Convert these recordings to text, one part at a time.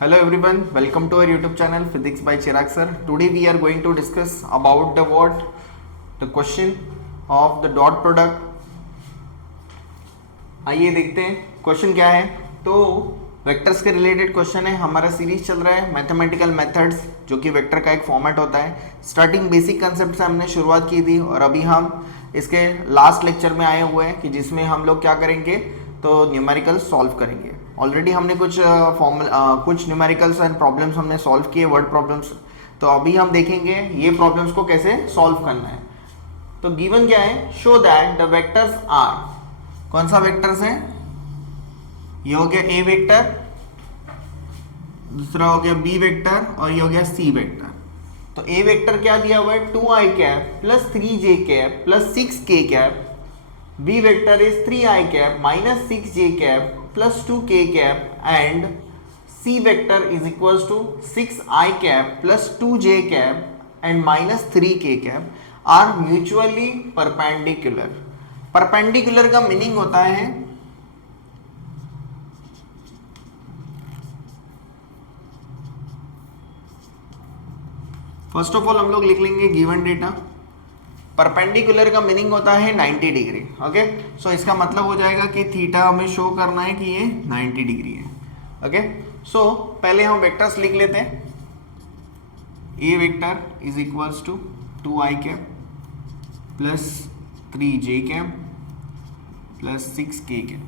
Hello everyone, welcome to our YouTube channel Physics by Chirag sir. Today we are going to discuss about the question of the dot product. आइए देखते हैं question क्या है। तो vectors के related question है। हमारा series चल रहा है मैथमेटिकल मेथड्स, जो कि वेक्टर का एक फॉर्मेट होता है। स्टार्टिंग बेसिक कंसेप्ट से हमने शुरुआत की थी और अभी हम इसके लास्ट लेक्चर में आए हुए हैं कि जिसमें हम लोग क्या करेंगे, तो न्यूमेरिकल सॉल्व करेंगे। ऑलरेडी हमने कुछ न्यूमेरिकल्स एंड प्रॉब्लम्स हमने सॉल्व किए, वर्ड प्रॉब्लम्स। तो अभी हम देखेंगे ये प्रॉब्लम्स को कैसे सॉल्व करना है। तो गिवन क्या है, show that the vectors are, कौन सा वेक्टर्स है, ये हो गया ए वेक्टर, दूसरा हो गया बी वेक्टर और ये हो गया सी वेक्टर। तो ए वेक्टर क्या दिया हुआ है, 2i cap plus 3j cap plus 6k cap. B vector is 3i cap minus 6j cap plus 2k cap and C vector is equals to 6i cap plus 2j cap and minus 3k cap are mutually perpendicular. Perpendicular का meaning होता है first of all हम लोग लिख लेंगे given data. Perpendicular का meaning होता है 90 डिग्री। ओके, सो इसका मतलब हो जाएगा कि थीटा हमें शो करना है कि ये 90 डिग्री है। ओके, सो पहले हम वेक्टर्स लिख लेते हैं। A vector is equals to 2i cap plus 3j cap plus 6k cap.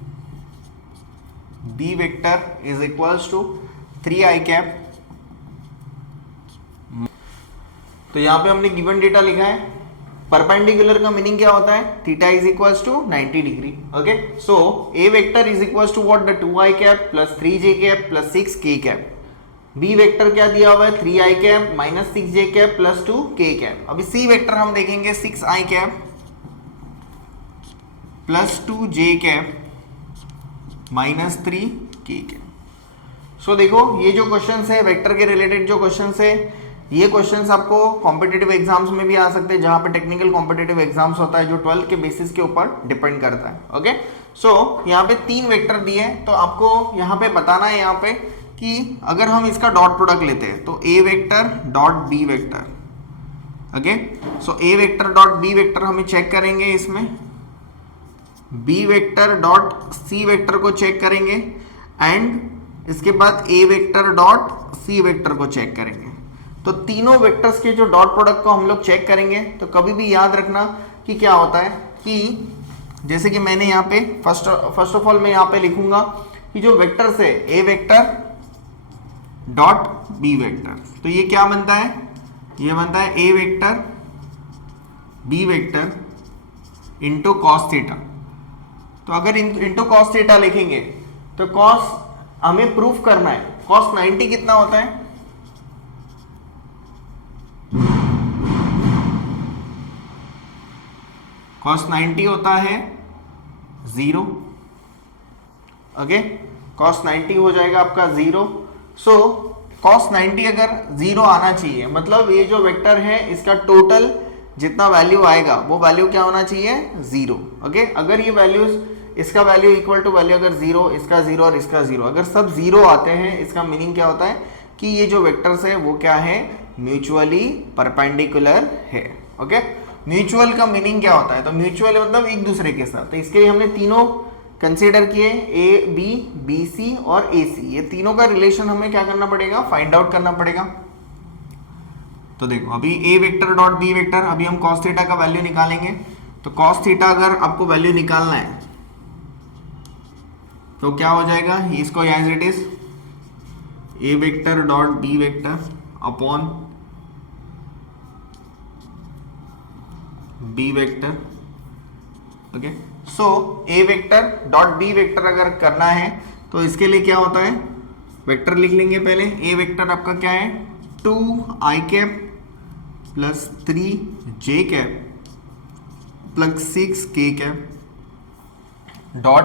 B vector is equals to 3i cap. तो यहाँ पे हमने गिवन डेटा लिखा है। परपेंडिकुलर का मीनिंग क्या होता है, theta is equals to 90 degree. Okay, so A vector is equals to what, the 2i cap plus 3j cap plus 6k cap. B vector क्या दिया हुआ है, 3i cap minus 6j cap plus 2k cap. अभी c vector हम देखेंगे 6i cap plus 2j cap minus 3k cap. So देखो ये जो क्वेश्चंस है वेक्टर के रिलेटेड, जो क्वेश्चंस है, ये क्वेश्चंस आपको कॉम्पिटिटिव एग्जाम्स में भी आ सकते हैं, जहां पे टेक्निकल कॉम्पिटिटिव एग्जाम्स होता है जो 12 के बेसिस के ऊपर डिपेंड करता है। ओके, सो यहाँ पे 3 वेक्टर दिए हैं, तो आपको यहाँ पे बताना है यहाँ पे कि अगर हम इसका डॉट प्रोडक्ट लेते हैं तो a vector dot B vector. Okay, so A vector dot B vector हमें चेक करेंगे, इसमें बी वेक्टर डॉट सी वेक्टर को चेक करेंगे एंड इसके बाद a vector dot C vector को चेक करेंगे। तो तीनों वेक्टर्स के जो डॉट प्रोडक्ट को हम लोग चेक करेंगे। तो कभी भी याद रखना कि क्या होता है कि जैसे कि मैंने यहाँ पे फर्स्ट ऑफ ऑल मैं यहाँ पे लिखूंगा कि जो वेक्टर्स है ए वेक्टर डॉट बी वेक्टर, तो ये क्या बनता है, ये बनता है ए vector b vector into cos theta. तो अगर इंटू कॉस थीटा लिखेंगे तो कॉस हमें प्रूफ करना है, कॉस 90 कितना होता है, कॉस 90 होता है 0। ओके, कॉस 90 हो जाएगा आपका 0। सो कॉस 90 अगर 0 आना चाहिए, मतलब ये जो वेक्टर है इसका टोटल जितना वैल्यू आएगा वो वैल्यू क्या होना चाहिए, 0। ओके, अगर ये वैल्यूज, इसका वैल्यू इक्वल टू वैल्यू अगर 0, इसका 0 और इसका 0, अगर सब 0 आते हैं, इसका मीनिंग क्या होता है कि ये जो वेक्टर्स है वो क्या है, म्यूचुअली परपेंडिकुलर है। ओके, म्यूचुअल का मीनिंग क्या होता है, तो म्यूचुअल मतलब एक दूसरे के साथ। तो इसके लिए हमने तीनों कंसीडर किए, ए बी, बी सी और ए सी। ये तीनों का रिलेशन हमें क्या करना पड़ेगा, फाइंड आउट करना पड़ेगा। तो देखो अभी ए वेक्टर डॉट बी वेक्टर, अभी हम कॉस थीटा का वैल्यू निकालेंगे। तो कॉस थीटा अगर आपको वैल्यू निकालना है तो क्या हो जाएगा, इसको as it is A vector dot B vector upon B vector. Okay, so A vector dot B vector अगर करना है तो इसके लिए क्या होता है, वेक्टर लिख लेंगे पहले। ए वेक्टर आपका क्या है, 2i cap plus 3j cap plus 6k cap dot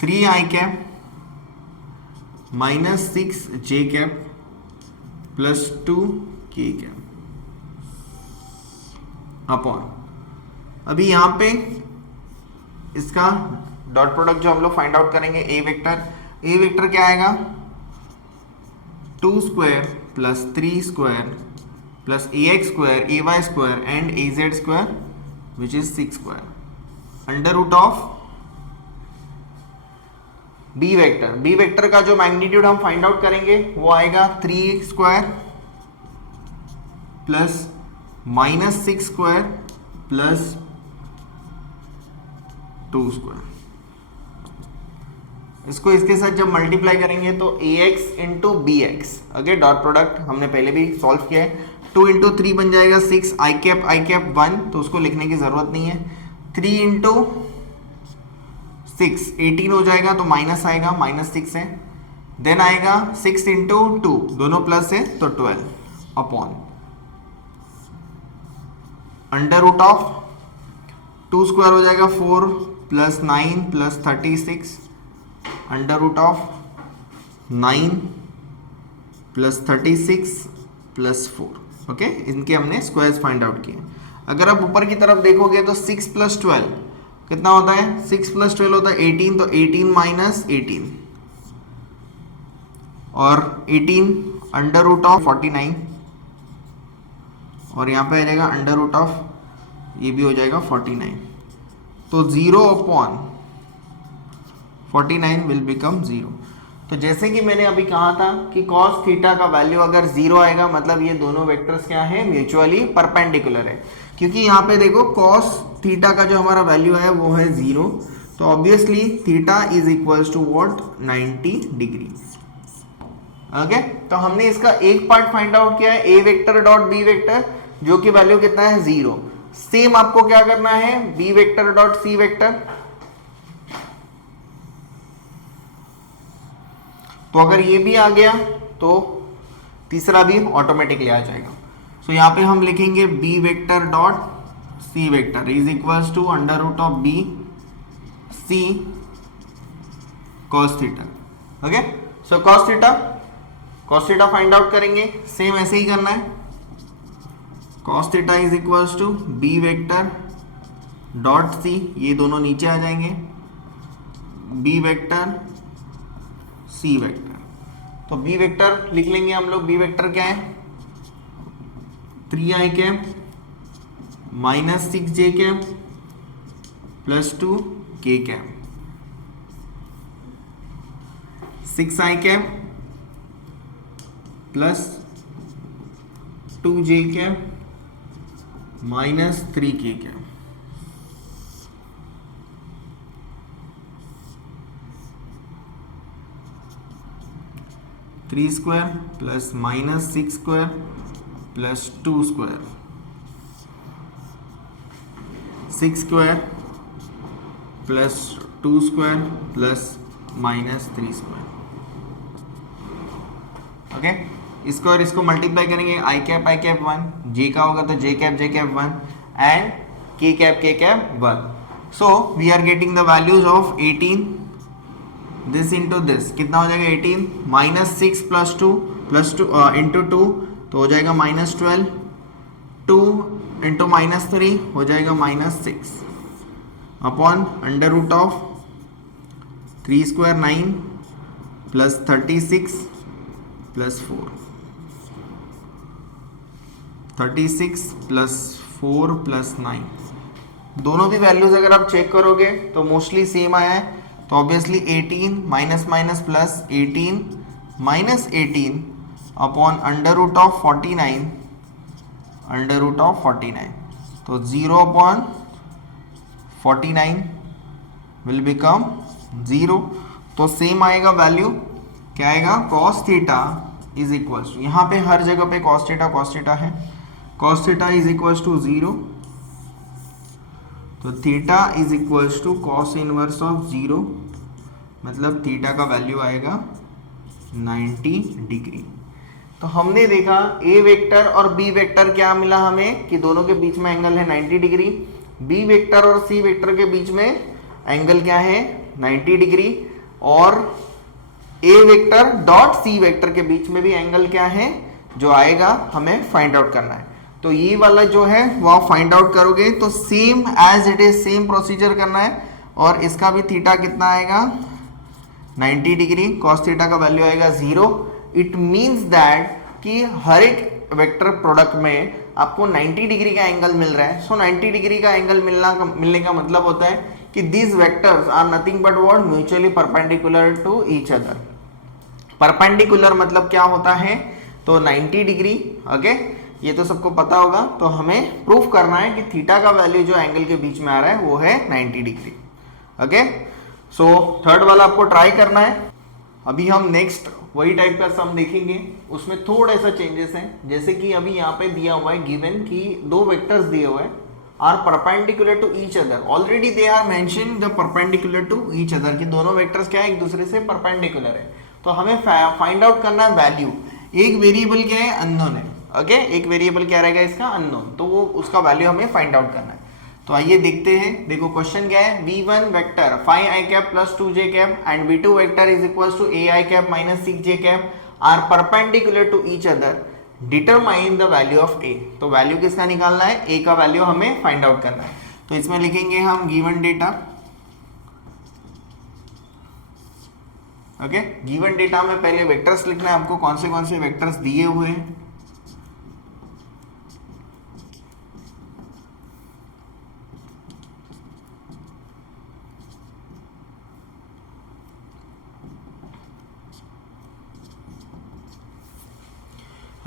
3i cap minus 6j cap plus 2k cap upon, अभी यहाँ पे इसका डॉट प्रोडक्ट जो हम लोग फाइंड आउट करेंगे, ए वेक्टर क्या आएगा, 2 square plus 3 square plus ax square, ay square and az square which is 6 square under root of b vector. b vector का जो मैग्नीट्यूड हम फाइंड आउट करेंगे वो आएगा 3 square plus minus 6 square plus 2 square. इसको इसके साथ जब मल्टीप्लाई करेंगे तो ax into B X, okay, dot product हमने पहले भी सॉल्व किया है। 2 इंटू 3 बन जाएगा 6, आई कैप 1, तो उसको लिखने की जरूरत नहीं है। 3 इंटू 6 18 हो जाएगा, तो माइनस आएगा, -6 है। देन आएगा 6 इंटू 2, दोनों प्लस है तो 12 upon under root of 2 square हो जाएगा 4 plus 9 plus 36 under root of 9 plus 36 plus 4, okay. इनके हमने स्क्वायर्स फाइंड आउट किए। अगर आप ऊपर की तरफ देखोगे तो 6 प्लस 12 कितना होता है? 6 प्लस 12 होता है 18, तो 18 माइनस 18 और 18 अंडर रूट ऑफ 49 और यहाँ पे आ जाएगा अंडर रूट ऑफ, ये भी हो जाएगा 49, तो 0 अपॉन 49 विल बिकम 0। तो जैसे कि मैंने अभी कहा था कि cos थीटा का वैल्यू अगर 0 आएगा मतलब ये दोनों वेक्टर्स क्या है? म्यूचुअली परपेंडिकुलर है, क्योंकि यहाँ पे देखो cos थीटा का जो हमारा वैल्यू है वो है 0, तो obviously theta is equals to what? 90 degree, okay. तो हमने इसका एक पार्ट फाइंड आउट किया है, ए वेक्टर डॉट बी वेक्टर, जो कि वैल्यू कितना है? 0। सेम आपको क्या करना है? बी वेक्टर डॉट सी वेक्टर। तो अगर ये भी आ गया तो तीसरा भी ऑटोमेटिकली आ जाएगा। सो यहाँ पे हम लिखेंगे B vector dot C vector is equals to under root of B C cos theta, okay. So cos theta find out करेंगे, सेम ऐसे ही करना है। Cos theta is equals to B vector dot C, ये दोनों नीचे आ जाएंगे, बी वेक्टर सी वेक्टर। तो बी वेक्टर लिख लेंगे हम लोग। बी वेक्टर क्या है? 3i cap minus 6j cap plus 2k cap, 6i cap plus 2j cap minus 3k cap. Three square plus minus 6 square plus 2 square, 6 square plus 2 square plus minus 3 square, okay. इसको और इसको multiply करेंगे, आई cap 1, जे का होगा तो J cap 1 and K cap 1। So we are getting the values of 18 this into this, कितना हो जाएगा? 18 माइनस 6 प्लस 2 इंटू 2 तो हो जाएगा -12, 2 इंटू -3 हो जाएगा -6 upon under root of 3 square 9 plus 36 plus 4, 36 plus 4 plus 9, दोनों भी वैल्यूज अगर आप चेक करोगे तो मोस्टली सेम आया है। तो obviously 18 minus minus plus 18 minus 18 upon under root of 49 under root of 49, तो 0 अपॉन 49 विल बिकम 0। तो सेम आएगा वैल्यू, क्या आएगा? Cos theta is equals to, यहाँ पे हर जगह पे कॉस थीटा है, cos theta is equals to 0, तो theta is equals to cos inverse of 0, मतलब थीटा का वैल्यू आएगा 90 डिग्री। तो हमने देखा ए वेक्टर और बी वेक्टर क्या मिला हमें कि दोनों के बीच में एंगल है 90 डिग्री। बी वेक्टर और सी वेक्टर के बीच में एंगल क्या है? 90 डिग्री। और ए वेक्टर डॉट सी वेक्टर के बीच में भी एंगल क्या है जो आएगा हमें फाइंड आउट करना है। तो ये वाला जो है वो आप फाइंड आउट करोगे तो same as it is same procedure करना है। और इसका भी थीटा कितना आएगा? 90 डिग्री। कॉस थीटा का वैल्यू आएगा 0 इट मीन्स दैट कि हर एक वेक्टर प्रोडक्ट में आपको 90 डिग्री का एंगल मिल रहा है. सो 90 डिग्री का एंगल मिलने का मतलब होता है कि these vectors are nothing but what, mutually perpendicular to each other. Perpendicular मतलब क्या होता है, तो 90 डिग्री. ओके, ये तो सबको पता होगा. तो हमें प्रूफ करना है कि थीटा का वैल्यू जो एंगल के बीच में आ रहा है वो है 90 डिग्री. ओके, सो थर्ड वाला आपको ट्राई करना है. अभी हम नेक्स्ट वही टाइप का सम देखेंगे, उसमें थोड़े सा चेंजेस हैं. जैसे कि अभी यहाँ पे दिया हुआ है गिवन कि दो वेक्टर्स दिए हुए हैं are perpendicular to each other. Already they are mention the perpendicular to each other, कि दोनों वेक्टर्स क्या है, एक दूसरे से परपेंडिकुलर है. तो हमें फाइंड आउट करना है वैल्यू. एक वेरिएबल क्या है, अननोन है. ओके, एक वेरिएबल क्या रहेगा इसका, अननोन. तो वो उसका वैल्यू हमें फाइंड आउट करना है. तो आइए देखते हैं. देखो क्वेश्चन क्या है, v1 vector 5i cap plus 2j cap and v2 vector is equals to ai cap minus 6j cap are perpendicular to each other. Determine the value of a. तो वैल्यू किसका निकालना है, a का value हमें find out करना है. तो इसमें लिखेंगे हम given data. Okay, given data में पहले वेक्टर्स लिखना है आपको, कौन से वेक्टर्स दिए हुए हैं.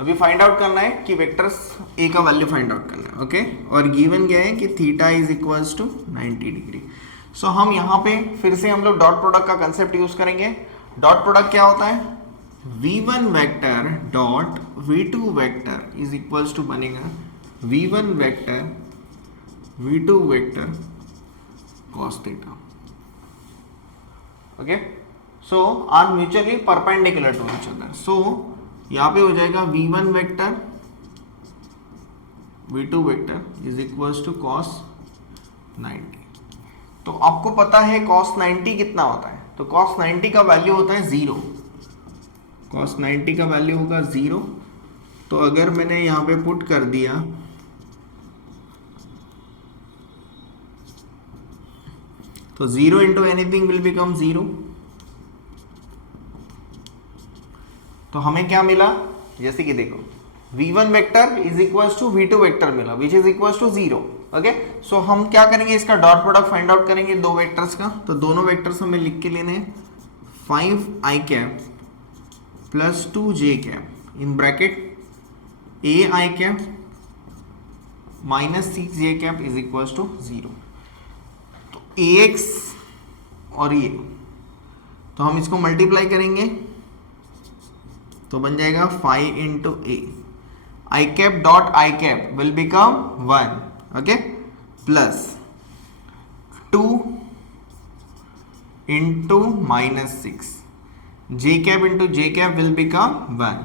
अभी फाइंड आउट करना है कि वेक्टर्स ए का वैल्यू फाइंड आउट करना है. ओके, और गिवन क्या है कि theta is equals to 90 degree. So हम यहाँ पे फिर से हम लोग डॉट प्रोडक्ट का कंसेप्ट यूज करेंगे. डॉट प्रोडक्ट क्या होता है, v1 vector dot v2 vector is equals to बनेगा v1 vector v2 vector cos theta. Okay, so are mutually perpendicular to each other. So यहाँ पे हो जाएगा v1 vector v2 vector is equals to cos 90. तो आपको पता है cos 90 कितना होता है, तो cos 90 का वैल्यू होता है 0. cos 90 का वैल्यू होगा 0. तो अगर मैंने यहाँ पे पुट कर दिया तो 0 इंटू एनीथिंग विल बिकम 0. तो हमें क्या मिला, जैसे कि देखो v1 vector is equals to v2 vector मिला which is equals to 0. Okay, so हम क्या करेंगे, इसका डॉट प्रोडक्ट फाइंड आउट करेंगे दो वेक्टर्स का. तो दोनों वेक्टर्स हमें लिख के लेने हैं 5i cap plus 2j cap in bracket ai cap minus 6j cap is equals to 0. तो ax और ये, तो हम इसको मल्टीप्लाई करेंगे तो बन जाएगा 5 into A. I cap dot I cap will become 1. Okay, plus 2 into minus 6. J cap into J cap will become 1.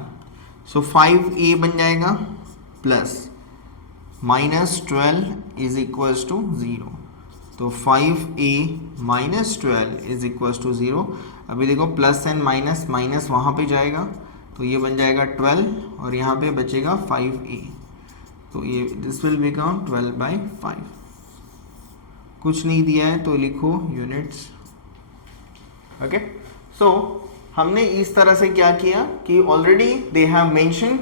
So 5a बन जाएगा plus minus 12 is equals to 0. तो 5a minus 12 is equals to 0. अभी देखो plus and minus, minus वहाँ पे जाएगा तो ये बन जाएगा 12 और यहाँ पे बचेगा 5a. तो ये दिस विल बिकम 12/5. कुछ नहीं दिया है तो लिखो यूनिट्स. ओके, सो हमने इस तरह से क्या किया कि ऑलरेडी दे हैव मेंशन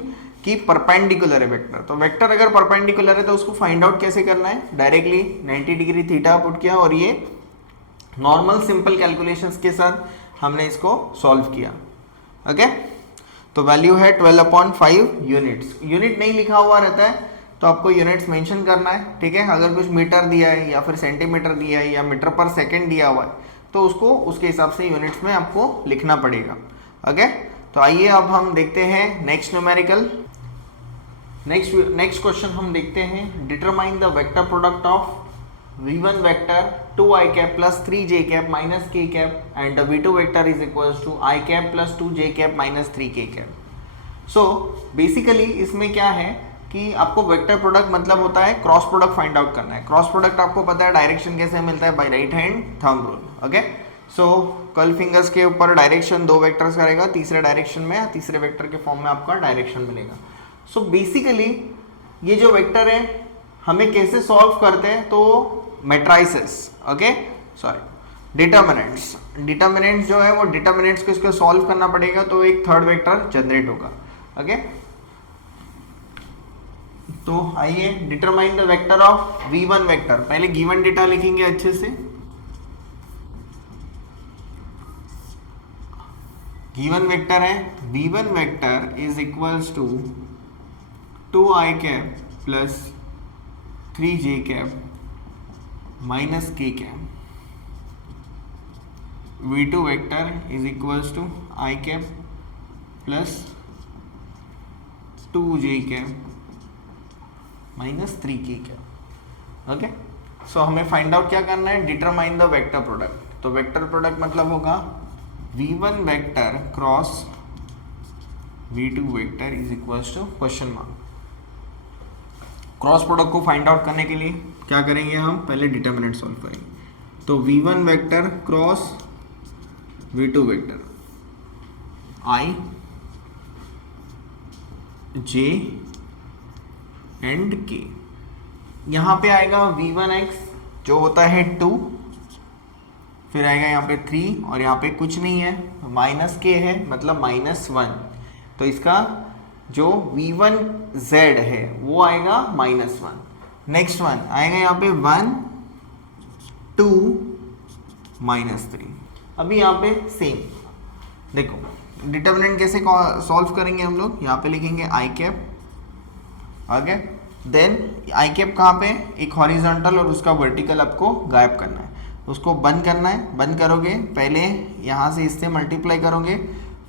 कि परपेंडिकुलर है वेक्टर. तो वेक्टर अगर परपेंडिकुलर है तो उसको फाइंड आउट कैसे करना है, डायरेक्टली 90 डिग्री थीटा पुट किया और ये नॉर्मल सिंपल कैलकुलेशंस के साथ हमने इसको सॉल्व किया. ओके, तो वैल्यू है 12/5 यूनिट्स. यूनिट नहीं लिखा हुआ रहता है तो आपको यूनिट्स मेंशन करना है. ठीक है, अगर कुछ मीटर दिया है या फिर सेंटीमीटर दिया है या मीटर पर सेकंड दिया हुआ है तो उसको उसके हिसाब से यूनिट्स में आपको लिखना पड़ेगा. ओके, तो आइए अब हम देखते हैं नेक्स्ट न्यूमेरिकल. नेक्स्ट क्वेश्चन हम देखते हैं, determine the vector product of v1 vector 2i cap plus 3j cap minus k cap and the v2 vector is equals to i cap plus 2j cap minus 3k cap. So basically इसमें क्या है कि आपको vector product मतलब होता है cross product find out करना है. क्रॉस प्रोडक्ट आपको पता है डायरेक्शन कैसे मिलता है, by right hand thumb rule. Okay, so curl fingers के ऊपर डायरेक्शन दो वेक्टर्स करेगा, तीसरे डायरेक्शन में तीसरे वेक्टर के फॉर्म में आपका डायरेक्शन मिलेगा. सो बेसिकली ये जो वेक्टर है हमें कैसे सॉल्व करते हैं, तो मैट्राइसेस. ओके, सॉरी, डिटर्मिनेंट्स जो है वो डिटर्मिनेंट्स को इसको सॉल्व करना पड़ेगा, तो एक थर्ड वेक्टर जनरेट होगा। ओके, तो आइए determine the vector of v1 vector. पहले गिवन डेटा लिखेंगे अच्छे से। गिवन वेक्टर है v1 vector is equals to 2i cap plus 3j cap minus k cap. v2 vector is equals to i cap plus 2j cap minus 3k cap. Okay, so हमें find out क्या करना है, determine the vector product. तो vector product मतलब होगा v1 vector cross v2 vector is equals to question mark. Cross product को find out करने के लिए क्या करेंगे, हम पहले डिटरमिनेंट सॉल्व करेंगे। तो v1 vector cross v2 vector i j and k, यहाँ पे आएगा v1x जो होता है 2, फिर आएगा यहाँ पे 3 और यहाँ पे कुछ नहीं है, माइनस k है मतलब -1। तो इसका जो v1z है वो आएगा -1। नेक्स्ट वन आएगा यहाँ पे 1 2 -3। अभी यहाँ पे सेम देखो डिटर्मिनेंट कैसे सॉल्व करेंगे हम लोग, यहाँ पे लिखेंगे i cap. Okay, then I cap कहाँ पे, एक हॉरिजॉन्टल और उसका वर्टिकल आपको गायब करना है, उसको बंद करना है। बंद करोगे पहले यहाँ से इससे मल्टीप्लाई करोगे,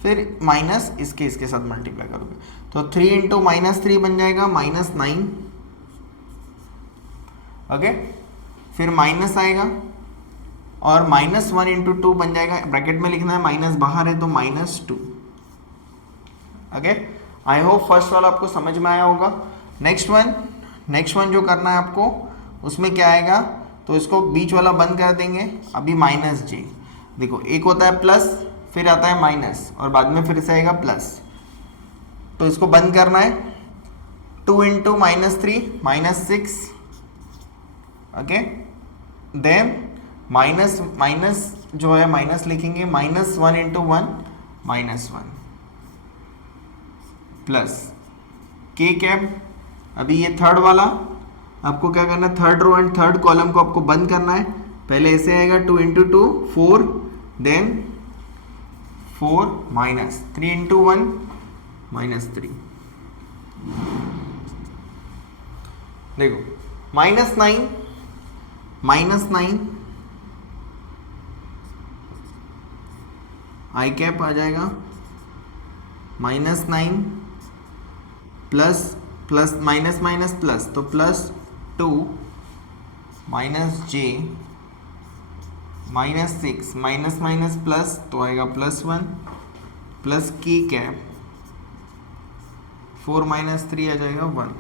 फिर माइनस इसके साथ मल्टीप्लाई करोगे, तो 3 इंटू -3 बन जाएगा -9। ओके, फिर माइनस आएगा और -1 इंटू 2 बन जाएगा, ब्रैकेट में लिखना है, माइनस बाहर है तो -2। ओके, आई होप फर्स्ट वाला आपको समझ में आया होगा। नेक्स्ट वन जो करना है आपको, उसमें क्या आएगा, तो इसको बीच वाला बंद कर देंगे। अभी -j देखो, एक होता है प्लस, फिर आता है माइनस और बाद में फिर से आएगा प्लस, तो इसको बंद करना है। 2 इंटू -3 -6। ओके, देन माइनस जो है माइनस लिखेंगे, -1 इंटू 1 -1 प्लस k कैप। अभी ये थर्ड वाला आपको क्या करना है, third row and third column को आपको बंद करना है। पहले ऐसे आएगा 2 इंटू 2 4, देन 4 माइनस 3 इंटू 1 -3। देखो -9 आई कैप आ जाएगा, -9 प्लस माइनस प्लस, तो +2 -j -6 माइनस प्लस, तो आएगा +1 प्लस k कैप 4 -3 आ जाएगा 1।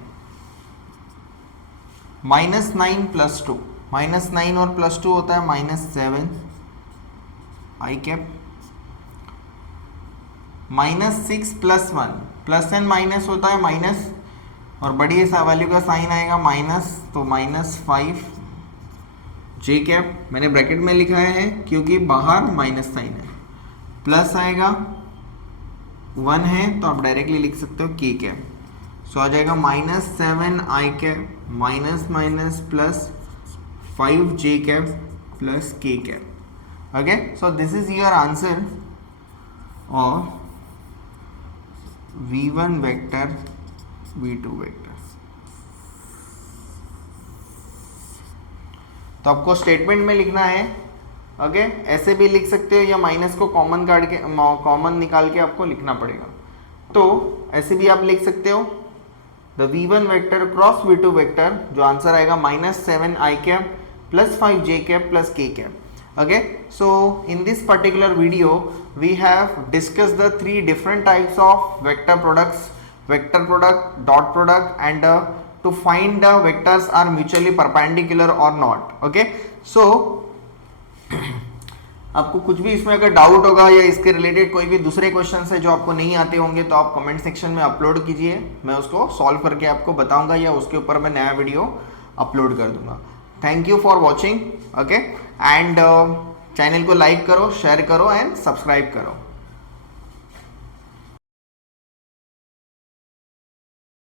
-9 प्लस 2, -9 और +2 होता है -7 i cap. -6 plus 1, plus and minus होता है माइनस, और बड़ी सा वैल्यू का साइन आएगा माइनस, तो -5 जे कैप। मैंने ब्रैकेट में लिखा है क्योंकि बाहर माइनस साइन है। प्लस आएगा 1 है तो आप डायरेक्टली लिख सकते हो के कैप। सो आ जाएगा -7 i cap minus plus 5 J cap plus के cap. Okay, so this is your answer of v1 vector v2 vector. तो आपको स्टेटमेंट में लिखना है। ओके, ऐसे भी लिख सकते हो या माइनस को कॉमन निकाल के आपको लिखना पड़ेगा। तो ऐसे भी आप लिख सकते हो the v1 vector cross v2 vector, जो आंसर आएगा -7 i cap plus 5 J cap plus के cap. Okay, so in this particular video we have discussed the 3 different types of vector products, vector product, dot product, and to find the vectors are mutually perpendicular or not. Okay, so आपको कुछ भी इसमें अगर doubt होगा या इसके related कोई भी दूसरे क्वेश्चन है जो आपको नहीं आते होंगे तो आप कमेंट सेक्शन में अपलोड कीजिए, मैं उसको सॉल्व करके आपको बताऊंगा या उसके ऊपर मैं नया वीडियो अपलोड कर दूंगा। Thank you for watching. Okay, and channel को लाइक करो, शेयर करो एंड सब्सक्राइब करो।